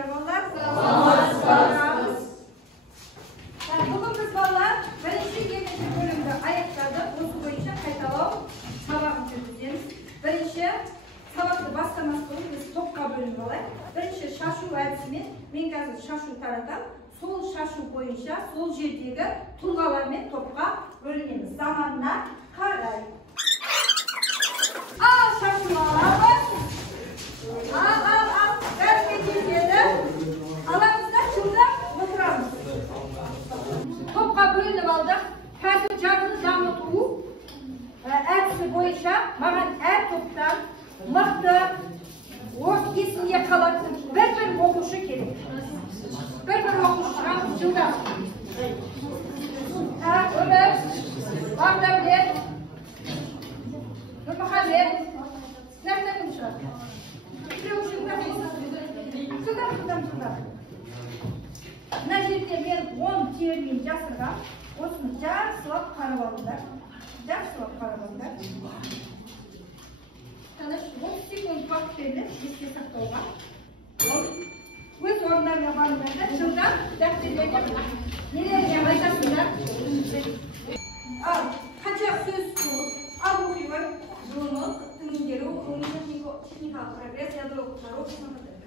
Саламатсыздар балалар? Саламатсыз. Бүгін біз балалар бірінші екінші бөлімді аяқтадық. Осы бойынша қайталау сабағын жүргіземіз. Бірінші сабақты бастамас бұрын біз топқа бөлініп алайық. Бірінші шашу әдісімен мен қазір шашу таратам. Сол шашу бойынша сол жердегі тұлғалармен топқа бөлінеміз. Заманына қарай. Ал шашу аламыз. Ал. Бәріне келеді. Аламызда жылдап отырамыз. Топқа бөлініп алдық. Қазір жадыны дамыту әдісі бойынша маған әр топтан мықты орыс есінде қалатын бір оқушы керек. Bir оқушыға жылдам. Өмір, Бағдәулет, Нұрмұхамед, нәрсе жұмысшылар. Жылдам. Мына жерде мен 10 термин жасырғам. Осыны жақсылап қарап алыңдар. Таныш, 30 секунд уақыт беріліп, еске сақтауға. Өз орындарына барыңдар, жылдам дәптерлерге нелерге айтасыңдар. Ал, қанша сөз ал оқиғыр, жылымық, тыңгеру, техникалық прогресс, ядролық қару,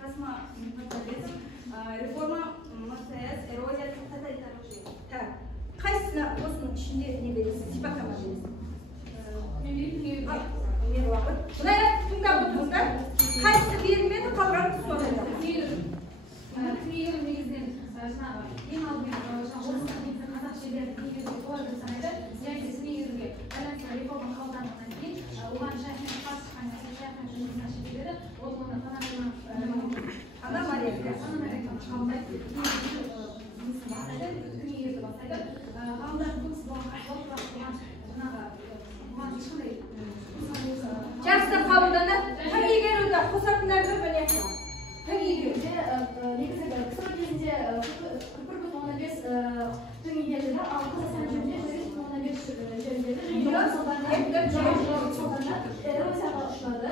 космопатализм, реформа, МСС, эрозия, тоталитарлық жүйе. Қайсысына осының ішінде не бересіз, сипаттама бересіз? Мен уақыт. Бұлай тыңдап отырыңдар. Қайсысы берілмеді, қалғаны сонда. Книга негізінен жаңағы ең алдымен орыстың негізі қазақ жерлердің негізі солай деп санайды. Яғни негізінде байланысты реформа қабылданғаннан кейін оған шайхтың қатысқан шайхтың жұмысына шешіледі. Ол оны Ана Мария қабылдайды. Книгасы бастайды. Ғалымдардың көбісі бұған қарсылық тұрған жаңағы бұған ешқандай жақсы қабылданып, тәңгегеруді қосатындарды біле. Негізі кісі кезінде 41,5 тың игерілді, ал Қазақстан жерінде 1,5 жеріндегі эрозияға ұшырады.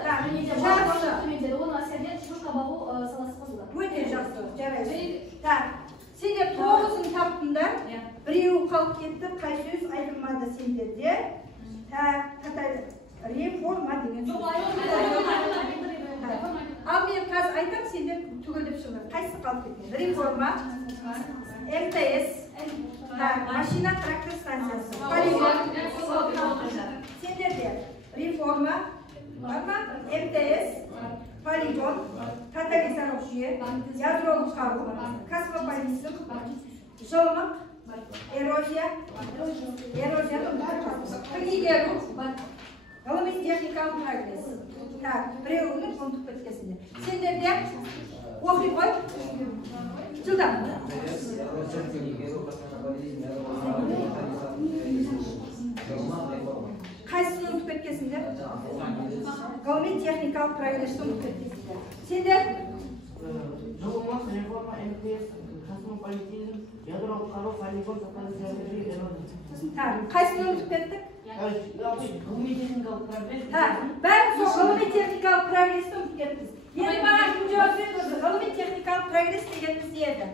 Оның әсерінен шұғырға бағу саласы қосылды. Өте жақсы, жарайды. Сендер 9-ын таптыңдар, біреуі қалып кетті, қай сөз айтылмады сендерде. Реформа деген сөз. Ал мен қазір айтам, сендер түгілдіп шығыр. Қайсы қалып кеткен? Реформа, МТС, машина трактор станциясы, полигон. Сендерде реформа, МТС, полигон, тоталитарлық жүйе, ядролық қару, космопатализм, жылымық, эрозия, тыңгеру, ғылыми техникалық прогресс. Біреуінің ұмытып кеткесінде. Сендерде оқи қой. Жылдам. Қайсысын ұмытып кеткесінде? Ғылыми техникалық прогрессті ұмытып кеткесінде. Сендер? Жылымық, реформа, МТС, космопатализм, ядролық қару, полигон, тоталитарлық жүйе. Қайсысын ұмытып кеттік? Ғылыми техникалық прогресс. Бәрі сол ғылыми техникалық прогрессті ұмытып кеттіңіз. Енді маған кім жауап беріп отыр? Ғылыми техникалық прогресс дегеніміз не еді?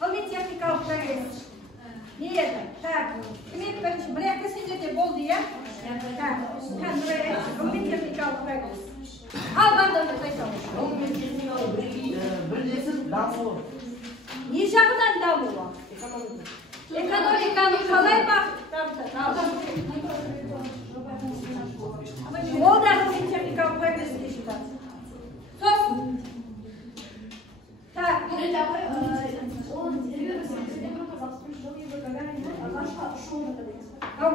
Ғылыми техникалық прогресс не еді? Кім еді бірінші? Бір яқты сендерде болды, иә? Ғылыми техникалық прогресс. Ал бардыңды қайтауы. Ғылыми техникалық бірлесіп дамуы. Не жағынан дамуы? Экономиканы қалай бағыттарды? Ол да ғылыми техникалық прогресске жатады. Сосын.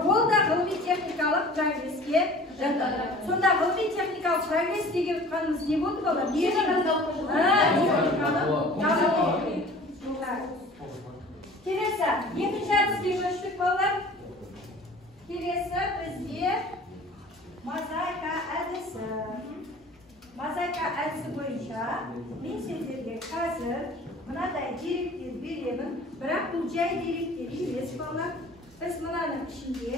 Ол да ғылыми техникалық прогресске жатады. Сонда ғылыми техникалық прогресс деген қанымыз не болды бала? Келесі, екінші әдіске көштік балалар. Келесі бізде мозаика әдісі. Мозаика әдісі бойынша мен сендерге қазір мынадай деректер беремін, бірақ бұл жай деректер емес балалар. Біз мынаның ішінде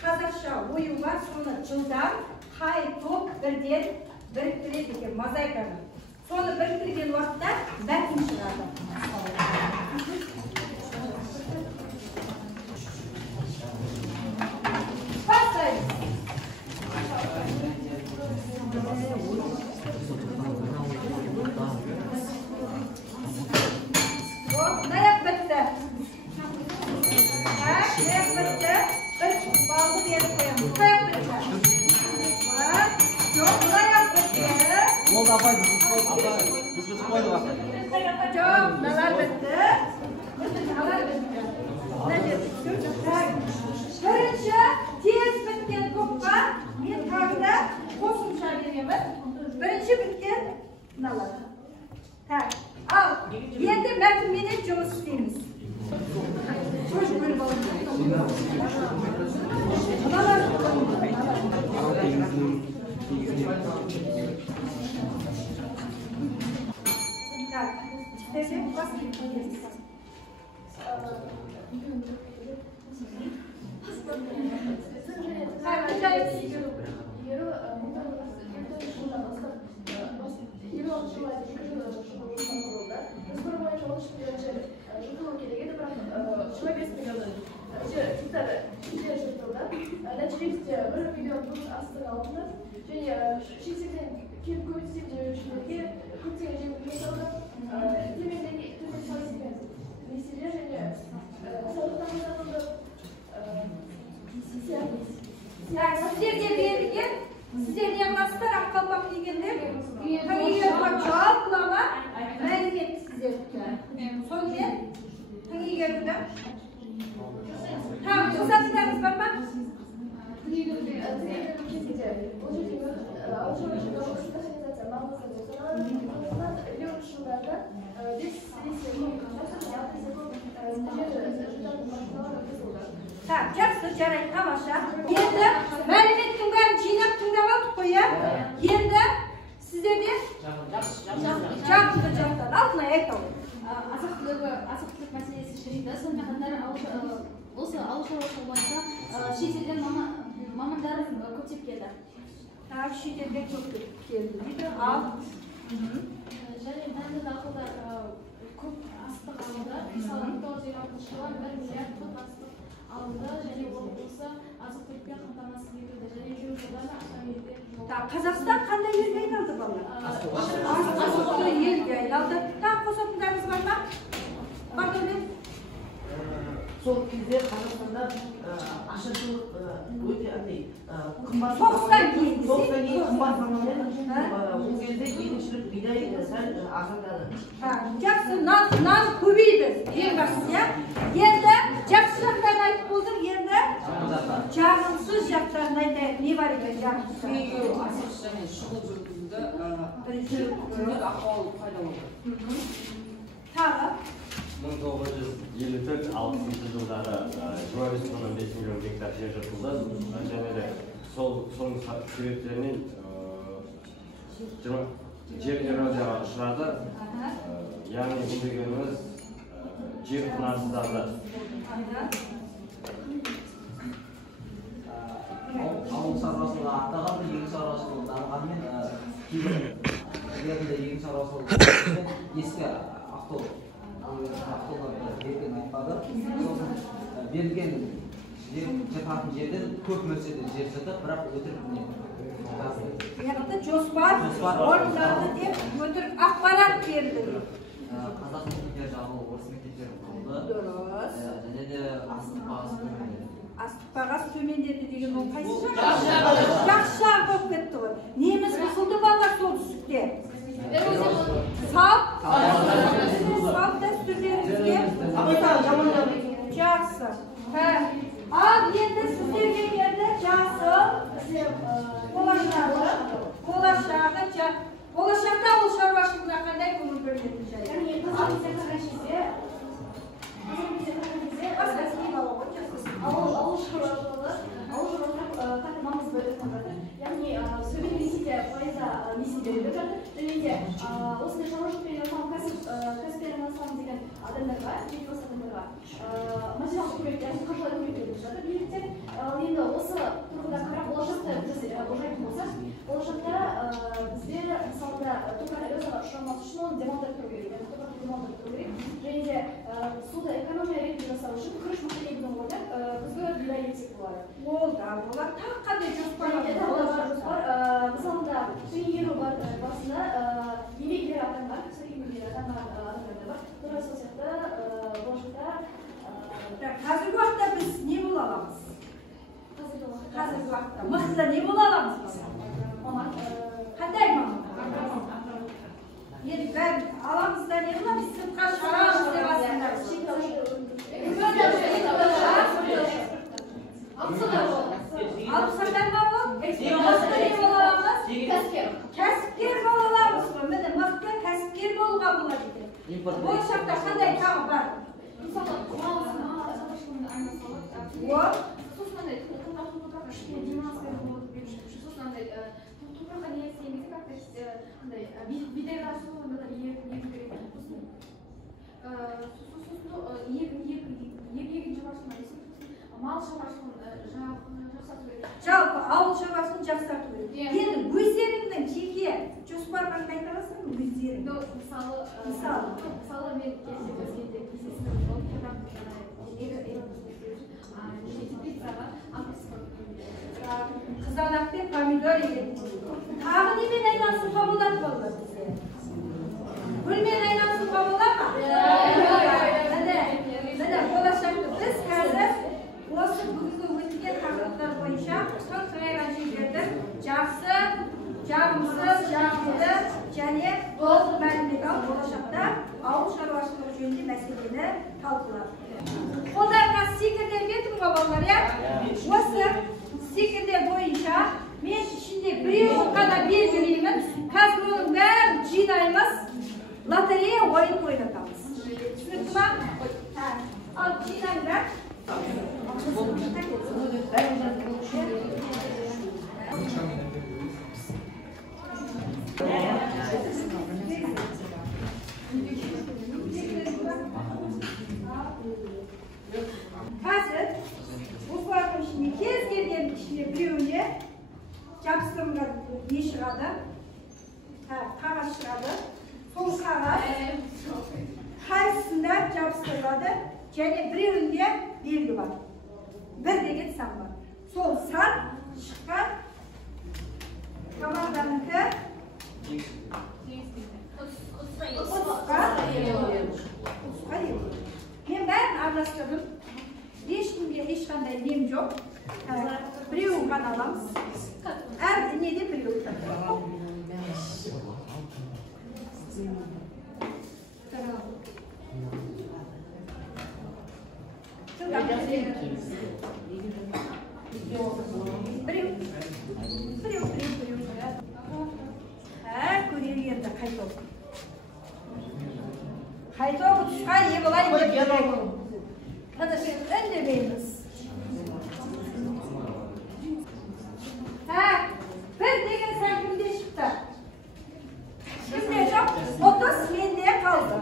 қазақша ою бар, соны жылдам қай топ бірден біріктіреді екен мозаиканы. Соны біріктірген уақытта бәтін шығады. Бастаймыз. Аяқ бітті. Аяқ бітті. Бір балды беріп қоямыз. Аяқ бітті. Жоқ, бұл аяқ бітті. Ол да апай, біз қойды бақы. Жоқ, мыналар бітті. Мыналар бітті. Бірінші тез біткен топқа мен тағы да қосымша беремін. Бірінші біткен мыналар. Ал, енді мәтінменен жұмыс істейміз. Нәтижесінде бір миллион тұрғын астық алынды және шетелден келіп көмектесем деп жүргендерге көптеген жеңіл жасалды. Төмен пайызбен несиелер және салықтан босатылды. Сіздерде берілген, сіздерде қастар аққалпақ дегендер, таңегер жалпылама мәлімет сіздерді. Сонымен таңегерді қосатындарыңыз бар ма? Жақсы, жарайды, тамаша. Енді мәліметтің бәрін жинап тыңдап алдық қой, иә? Енді сіздерде жақсы. Алтынай айтау. Азық-түлік мәселесі шешілді. Сонымен қатар осы ауыл шаруашылығы бойынша шетелден мамандар көптеп келді. Шетелден көптеп келді дейді. Ал. Және дәнді дақылдар көп астық алынды. Мысалы 1956 жылы 1 миллиард тонна астық алынды және ол осы азық-түлікпен қамтамасыз етілді. Және жүру жылдарда астам елде. Қазақстан қандай елге айналды балалар? Азық-түлік елге айналды. Тағы қосатындарыңыз бар ма? Бардымен? Сол кезде Қазақстанда ашаршылық өте қымбат. Соғыстан кейін қымбат заманмен ол кезде егіншілік бидай сәл арзандады. Жақсы, нан көбейді, ең бастысы, иә? Енді жақсы жақтарын айтып болдық, енді жағымсыз жақтарын айтайық. Не бар екен жағымсыз? Асығыс және шұғыл жүргізілді, күндік ахуал пайда болды. Тағы? 1954-60 жылдары 25,5 миллион гектар жер жыртылды. Және де соның себептерінен жер эрозияға ұшырады. Яғни бұл дегеніміз жер құнарсыздады. Ауыл шаруашылығы аттағанда егін шаруашылығы дамығанымен кейбір жерлерінде егін шаруашылығы ескі автолар берген айтпады. Сосын берілген жататын жерден көп мөлшерде жер жыртып, бірақ өтірік Яғни жоспар орындалды деп өтірік ақпарат берді. қазақ мектептері жабылып, орыс мектептері құрылды. Дұрыс. Және де астық бағасы төмендеді. Астық бағасы төмендеді деген ол қайсы жақ? Жақсы жағы болып кетті ғой. Неміз бұзылды балалар солтүстікте. Салт дәстүрлерімізге жақсы. Ал енді сіздерге енді жасыл болашақта ауыл шаруашылығына қандай көңіл бөлінетін жайы? Ауыл шаруашылығы қатты маңызды бөлігін жатыр. Яғни сөйлем несиеде пайызда несие беріліп жатыр. Және де осындай шаруашылықпен кәсіппен айналысамын деген адамдарға, жеке адамдарға материалдық көмек, яғни қаржылай көмек беріліп жатыр. Биліктен енді осы тұрғыда қарап болашақта біз болжайтын болсақ, болашақта бізде мысалда топырақ эрозияға ұшырамау құрмалдырып тұру керек. Және де суды экономия ретінде жасау үшін күріш мақсатында ойлап күзгі бидай ексек болады. Ол да олар тағы қандай жоспар Мысалында Сүйгені басында еңбеккер адамдар, адамдар бар. Тура сол сияқты болашақта қазіргі уақытта біз не бола аламыз? Қазіргі уақытта мықты не бола аламыз? Қандай маман? Енді бәрін аламыз да не боламыз? Сыртқа шығарамыз деп асыңдар. Алпысардан ба ол? Мықты не бола аламыз? Кәсіпкер бола аламыз ғой. Міне мықты кәсіпкер болуға болады екен. Болашақта қандай тағы бар? Мысалы, шаруашылығында айналысып, сосын андай топыраққа кішкене демалыс беріп болады деп жүрмін. Сосын андай топыраққа не істеген кезде как-то андай бидайға суында да егу керек. Сосын егінші барысында мал шаруашылығын жақсарту керек. Жалпы ауыл шаруашылығын жақсарту керек. Енді өздеріңнің жеке жоспарларын айта аласың ба өздерің? Мысалы мен өзгенде қызанақ пен помидор егеді. Тағы немен айналысуға болады балалар бізде? Гүлмен айналысуға болады ма? Міне болашақта біз қазір осы бүгінгі өткен тақырыптар бойынша тың қайған жерлерді жақсы, жағымсыз, жағымды және толық мәлімет алып болашақта ауыл шаруашылығы жөнінде мәселені талқылады. Қолдарына стикерлер бердім ғой балалар, иә? Осы стикерлер бойынша мен ішінде біреуін ғана белгілеймін. Қазір оның бәрін жинаймыз, лотерея ойын ойнатамыз. Түсінікті ма? Ал жинаңдар. Қазір осылардың ішінде кез келген ішінде біреуіне жабыстырылған не шығады? Қағаз шығады. Сол қағаз қайсысында жабыстырылады және біреуінде белгі бар. Бір деген сан бар. Сол сан шыққан команданікі мен бәрін араластырдым. Ешкімге ешқандай нем жоқ. Біреуін ғана аламыз. Әр неде біреуін көрері енді қайтау. Қайтау тұсқа ие болайын деп жүрегім. Үндемейміз. Бір деген сан кімде шықты? Кімде жоқ? 30 менде қалды.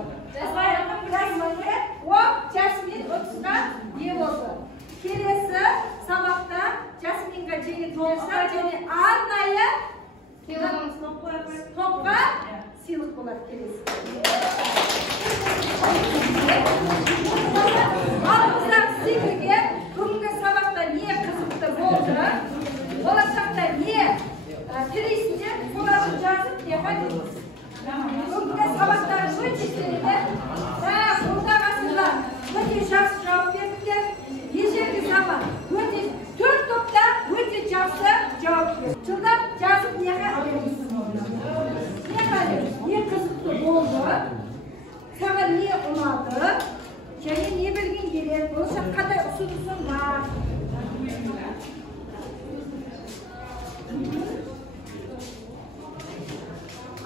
Жасмин 30-ға ие болды. Келесі сабақта Жасминға жеңіл болса және арнайы топқа сыйлық болады келесі. Алдымыздан секірге бүгінгі сабақта не қызықты болды, болашақта не тілейсіңдер, соларын жазып демейміз. Бүгінгі сабақтар өте керемет. Орта ғасырлар өте жақсы жауап бердіңдер. Ежелгі заман өте 4 топта өте жақсы жауап берді. Жылдап жазып неға береміз? Не қызықты болды? Саған не ұнады? Және не білген келер? Болашақ қандай ұсынысың бар?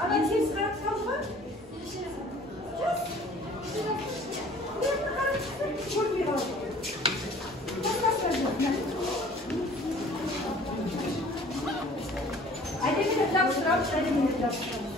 Ана тез қарап салшы ма? Жас. Бұларды қарап шықты, көрмей қалды. Әдемелеп жабыстырамыз, әдемелеп жабыстырамыз.